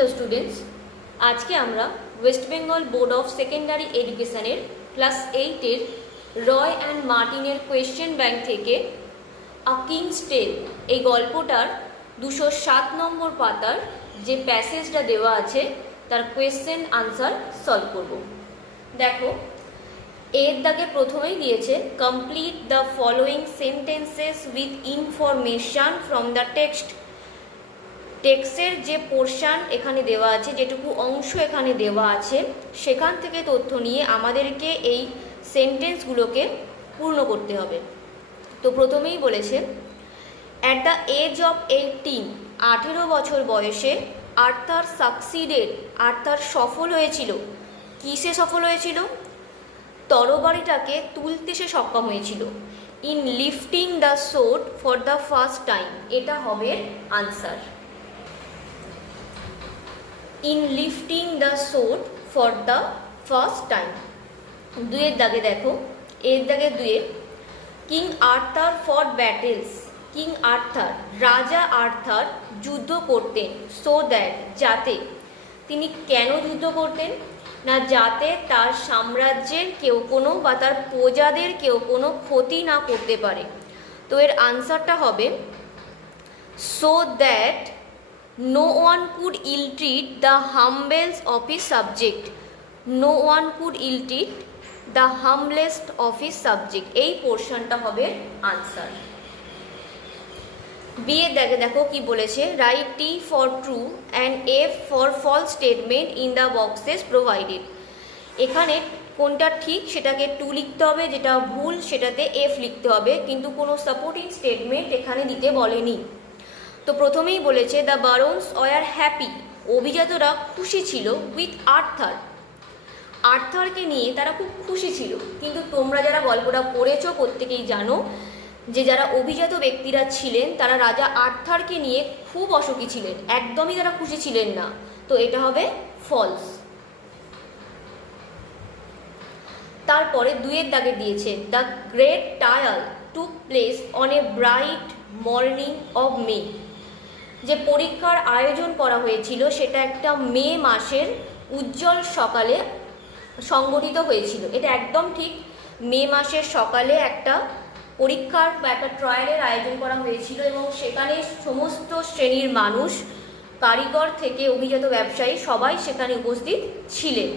The students, আজকে আমরা West Bengal board of secondary এডুকেশনের ক্লাস 8-এর রয় অ্যান্ড মার্টিনের কোয়েশ্চেন ব্যাংক থেকে আ কিংস টেল এই গল্পটার 207 নম্বর পাতার যে প্যাসেজটা দেওয়া আছে তার কোয়েশ্চেন আনসার সলভ করব। দেখো, এর দাগে প্রথমেই দিয়েছে complete the following sentences with information from the text. টেক্সটের যে পোর্শান এখানে দেওয়া আছে, যেটুকু অংশ এখানে দেওয়া আছে, সেখান থেকে তথ্য নিয়ে আমাদেরকে এই সেন্টেন্সগুলোকে পূর্ণ করতে হবে। তো প্রথমেই বলেছে অ্যাট দ্য এজ অফ 18 বছর বয়সে আর্থার সাকসিডেড, আর্থার সফল হয়েছিল। কিসে সফল হয়েছিল? তরবারিটাকে তুলতে সে সক্ষম হয়েছিল। In lifting the sword for the first time, এটা হবে answer. In lifting the sword for the first time. দুয়ের দাগে দেখো, এর দাগে দুয়ে king Arthur for battles. King Arthur, রাজা আর্থার যুদ্ধ করতেন। সো দ্যাট, যাতে। তিনি কেন যুদ্ধ করতেন? না, যাতে তার সাম্রাজ্যের কেউ কোনো বা তার প্রজাদের কেউ কোনো ক্ষতি না করতে পারে। তো এর আনসারটা হবে so that no one could ill-treat the humblest of his subject. No one could ill-treat the humblest of his subject. এই পোর্শনটা হবে আনসার। বিয়ে দেখে দেখো কি বলেছে, write T for true and F for false statement in the boxes provided. এখানে কোনটা ঠিক সেটাকে টু লিখতে হবে, যেটা ভুল সেটাতে এফ লিখতে হবে, কিন্তু কোনো সাপোর্টিং স্টেটমেন্ট এখানে দিতে বলেনি। তো প্রথমেই বলেছে দ্য বারন্স ওয়ার হ্যাপি, অভিজাতরা খুশি ছিল, উইথ আর্থার, আর্থারকে নিয়ে তারা খুব খুশি ছিল। কিন্তু তোমরা যারা গল্পটা পড়েছো প্রত্যেকেই জানো যে যারা অভিজাত ব্যক্তিরা ছিলেন তারা রাজা আর্থারকে নিয়ে খুব অসুখী ছিলেন, একদমই তারা খুশি ছিলেন না। তো এটা হবে ফলস। তারপরে দুয়ের দাগে দিয়েছে the great trial took place on a bright morning of May. যে পরীক্ষার আয়োজন করা হয়েছিল সেটা একটা মে মাসের উজ্জ্বল সকালে সংগঠিত হয়েছিল। এটা একদম ঠিক, মে মাসের সকালে একটা পরীক্ষার বা একটা ট্রায়ালের আয়োজন করা হয়েছিল এবং সেখানে সমস্ত শ্রেণীর মানুষ, কারিগর থেকে অভিজাত ব্যবসায়ী সবাই সেখানে উপস্থিত ছিলেন।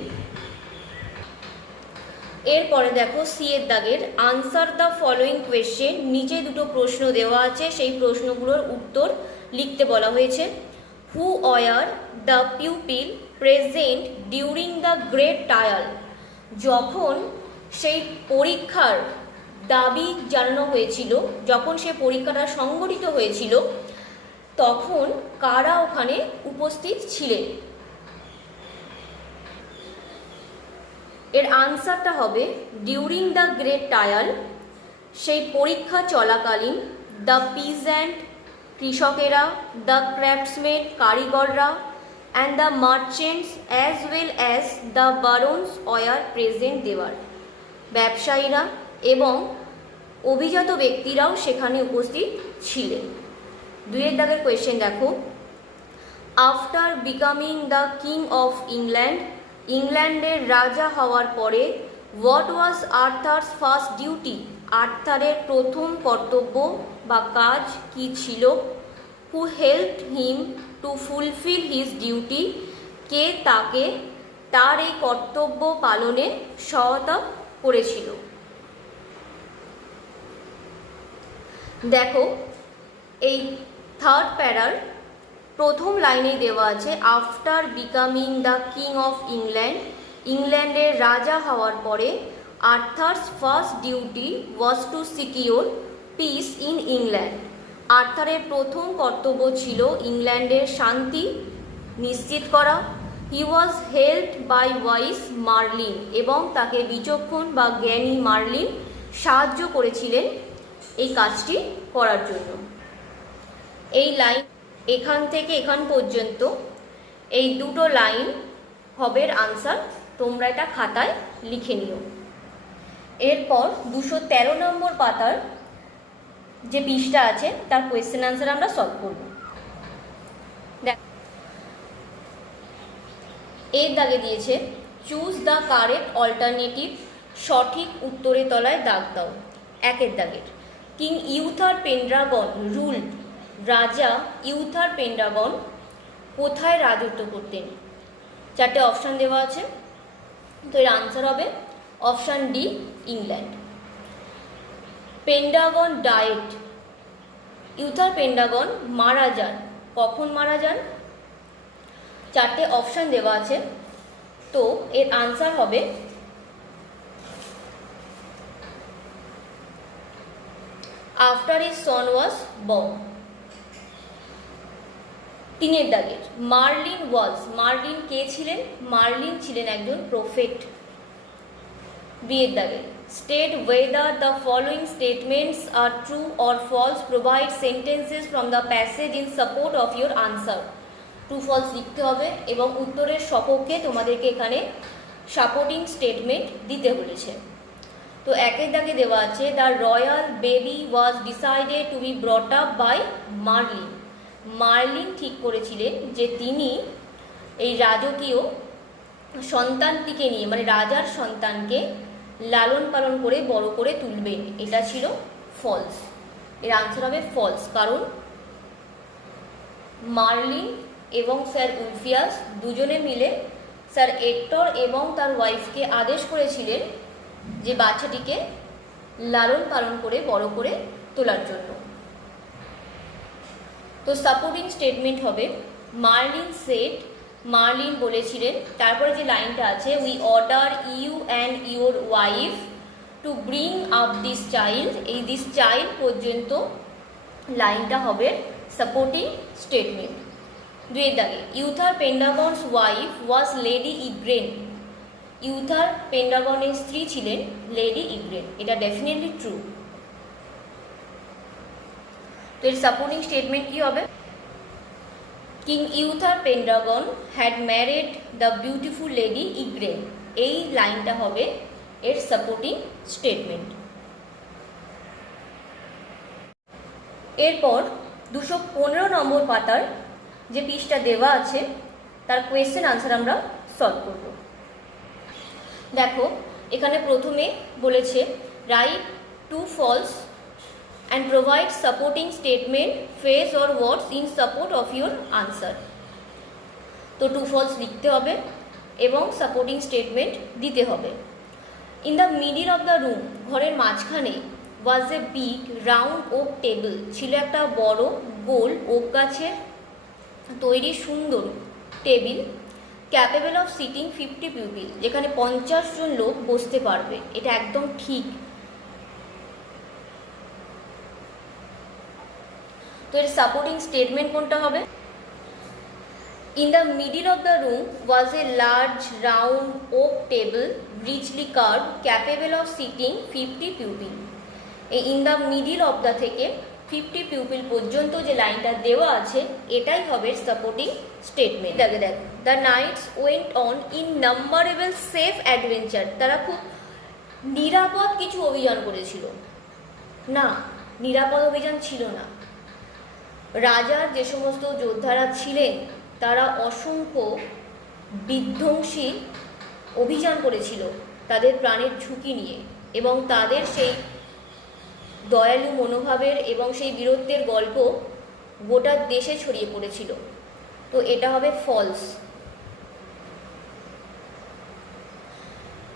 এরপরে দেখো সি এর দাগের আনসার দ্য ফলোয়িং কোয়েশ্চেন। নিচে দুটো প্রশ্ন দেওয়া আছে, সেই প্রশ্নগুলোর উত্তর লিখতে বলা হয়েছে। Who were the pupil present during the great trial. যখন সেই পরীক্ষার দাবি জানানো হয়েছিল, যখন সে পরীক্ষাটা সংগঠিত হয়েছিল, তখন কারা ওখানে উপস্থিত ছিলেন? এর আনসারটা হবে ডিউরিং দ্য গ্রেট ট্রায়াল, সেই পরীক্ষা চলাকালীন, দ্য পিজেন্ট কৃষকেরা, দ্য ক্রাফটসম্যান কারিগররা, and the merchants as well as the barons were present. দেওয়ার ব্যবসায়ীরা এবং অভিজাত ব্যক্তিরাও সেখানে উপস্থিত ছিলেন। দুয়ের দাগের কোয়েশ্চেন দেখো, after becoming the king of England, ইংল্যান্ডের রাজা হওয়ার পরে, what was Arthur's first duty, আর্থারের প্রথম কর্তব্য বা কাজ কি ছিল? Who helped him to fulfil his duty, কে তাকে তার এই কর্তব্য পালনে সহায়তা করেছিল? দেখো, এই থার্ড প্যারার প্রথম লাইনেই দেওয়া আছে after becoming the king of England, ইংল্যান্ডের রাজা হওয়ার পরে, Arthur's first duty was to secure peace in England. আর্থারের প্রথম কর্তব্য ছিল ইংল্যান্ডের শান্তি নিশ্চিত করা। He was helped by wise Merlin, এবং তাকে বিচক্ষণ বা জ্ঞানী মার্লিন সাহায্য করেছিলেন এই কাজটি করার জন্য। এই লাইন এখান থেকে এখান পর্যন্ত এই দুটো লাইন হবে আনসার। তোমরা এটা খাতায় লিখে নিও। এরপর 213 নম্বর পাতার যে পৃষ্ঠা আছে তার কোয়েশ্চেন আনসার আমরা সলভ করব। এর দাগে দিয়েছে চুজ দ্য কারেক্ট অল্টারনেটিভ, সঠিক উত্তরের তলায় দাগ দাও। একের দাগের কিং ইউথার পেন্ড্রাগন রুলড, রাজা ইউথার পেন্ড্রাগন কোথায় রাজত্ব করতেন? চারটে অপশান দেওয়া আছে, তো এর আনসার হবে option D, England. Pendragon died, Uther Pendragon মারা যান, কখন মারা যান? চারটে অপশান দেওয়া আছে, তো এর আনসার হবে after his son was born. তিনের দাগের মার্লিন ওয়াজ, মার্লিন কে ছিলেন? মার্লিন ছিলেন একজন প্রফেট। বিয়ের দাগের state whether the following statements are true or false, provide sentences from the passage in support of your answer. True false লিখতে হবে এবং উত্তরের সপক্ষে তোমাদেরকে এখানে সাপোর্টিং স্টেটমেন্ট দিতে বলেছে। তো একের দাগে দেওয়া আছে the royal baby was decided to be brought up by Merlin. Merlin ঠিক করেছিলেন যে তিনি এই রাজকীয় সন্তানটিকে নিয়ে, মানে রাজার সন্তানকে লালন পালন করে বড় করে তুলবেন। এটা ছিল ফলস, এর আনসার হবে ফলস, কারণ মার্লিন এবং স্যার উলফিয়াস দুজনে মিলে স্যার হেক্টর এবং তার ওয়াইফকে আদেশ করেছিলেন যে বাচ্চাটিকে লালন পালন করে বড় করে তোলার জন্য। তো সাপোর্টিং স্টেটমেন্ট হবে মার্লিন সেড, মার্লিন বলেছিলেন। তারপরে যে লাইনটা আছে we order you and your wife to bring up this child, এই দিস চাইল্ড পর্যন্ত লাইনটা হবে সাপোর্টিং স্টেটমেন্ট। দুয়ের দাগে ইউথার পেন্ডাগনস ওয়াইফ ওয়াজ লেডি ইগ্রেন, ইউথার পেন্ডাগনের স্ত্রী ছিলেন লেডি ইগ্রেন, এটা ডেফিনেটলি ট্রু। তো এর সাপোর্টিং স্টেটমেন্ট কি হবে? King Uther Pendragon had married the beautiful lady Igraine, এই লাইনটা হবে এর সাপোর্টিং স্টেটমেন্ট। এরপর 215 নম্বর পাতার যে পৃষ্ঠা দেওয়া আছে তার কোয়েশ্চেন আনসার আমরা সলভ করব। দেখো এখানে প্রথমে বলেছে write true false and provide supporting statement, phrase or words in support of your answer. তো টু ফলস লিখতে হবে এবং সাপোর্টিং স্টেটমেন্ট দিতে হবে। In the middle of the room, ঘরের মাঝখানে was a big round oak table, ছিল একটা বড় গোল ওক গাছের তৈরি সুন্দর টেবিল, ক্যাপেবল অফ সিটিং 50 পিপল, যেখানে 50 জন লোক বসতে পারবে। এটা একদম ঠিক। তো এর সাপোর্টিং স্টেটমেন্ট কোনটা হবে? In the middle of the room was a large round oak table richly carved capable of seating 50 people. এই in the middle of the থেকে 50 পিপল পর্যন্ত যে লাইনটা দেওয়া আছে এটাই হবে সাপোর্টিং স্টেটমেন্ট। দেখো the knights went on innumerable safe adventure, তারা খুব নিরাপদ কিছু অভিযান করেছিল। না, নিরাপদ অভিযান ছিল না। রাজার যে সমস্ত যোদ্ধারা ছিলেন তারা অসংখ্য বিধ্বংসী অভিযান করেছিল তাদের প্রাণের ঝুঁকি নিয়ে, এবং তাদের সেই দয়ালু মনোভাবের এবং সেই বীরত্বের গল্প গোটা দেশে ছড়িয়ে পড়েছিল। তো এটা হবে ফলস।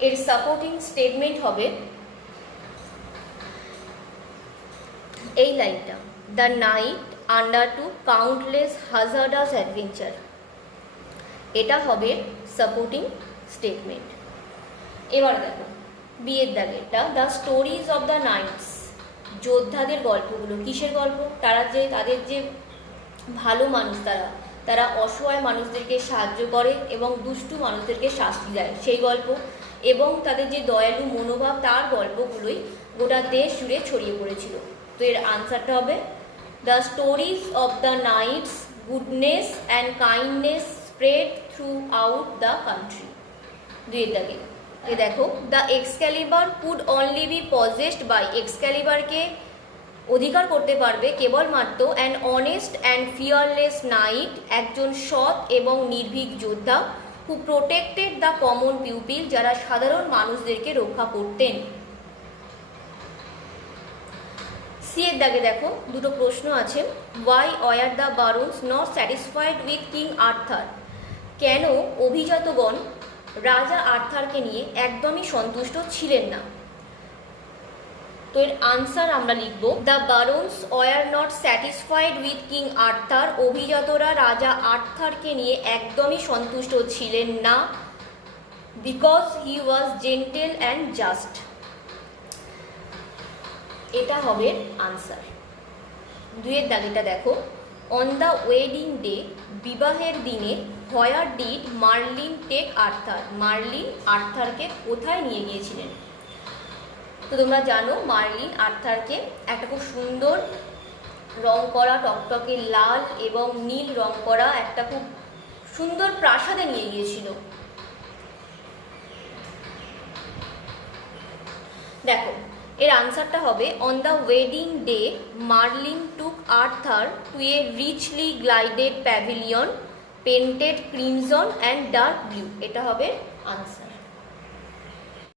এর সাপোর্টিং স্টেটমেন্ট হবে এই লাইনটা, the knight undertook countless hazardous adventure, এটা হবে সাপোর্টিং স্টেটমেন্ট। এবার দেখো বিয়ের দাগেরটা, the stories of the knights, যোদ্ধাদের গল্পগুলো। কিসের গল্প? তাদের যে ভালো মানুষ, তারা অসহায় মানুষদেরকে সাহায্য করে এবং দুষ্টু মানুষদেরকে শাস্তি দেয়, সেই গল্প। এবং তাদের যে দয়ালু মনোভাব তার গল্পগুলোই গোটা দেশ জুড়ে ছড়িয়ে পড়েছিল। তো এর আনসারটা হবে the stories of the knights goodness and kindness spread throughout the country. দুইয়ের দাগে দেখো, the Excalibur could only be possessed by, এক্সক্যালিবারকে অধিকার করতে পারবে কেবলমাত্র an honest and fearless knight, একজন সৎ এবং নির্ভীক যোদ্ধা, who protected the common people, যারা সাধারণ মানুষদেরকে রক্ষা করতেন। সি এর দাগে দেখো দুটো প্রশ্ন আছে। Why were the barons not satisfied with king Arthur, কেন অভিজাতগণ রাজা আর্থারকে নিয়ে একদমই সন্তুষ্ট ছিলেন না। তো এর আনসার আমরা লিখব the barons were not satisfied with king Arthur, অভিজাতরা রাজা আর্থারকে নিয়ে একদমই সন্তুষ্ট ছিলেন না, because he was gentle and just. এটা হবে আনসার। দুইয়ের দাগেটা দেখো, অন দ্য ওয়েডিং ডে, বিবাহের দিনে, where did Merlin take Arthur, Merlin আর্থারকে কোথায় নিয়ে গিয়েছিলেন। তো তোমরা জানো মার্লিন আর্থারকে একটা খুব সুন্দর রং করা, টকটকে লাল এবং নীল রং করা একটা খুব সুন্দর প্রাসাদে নিয়ে গিয়েছিল। দেখো এর আনসারটা হবে on the wedding day Merlin took Arthur to a richly gilded pavilion painted crimson and dark blue. এটা হবে আনসার।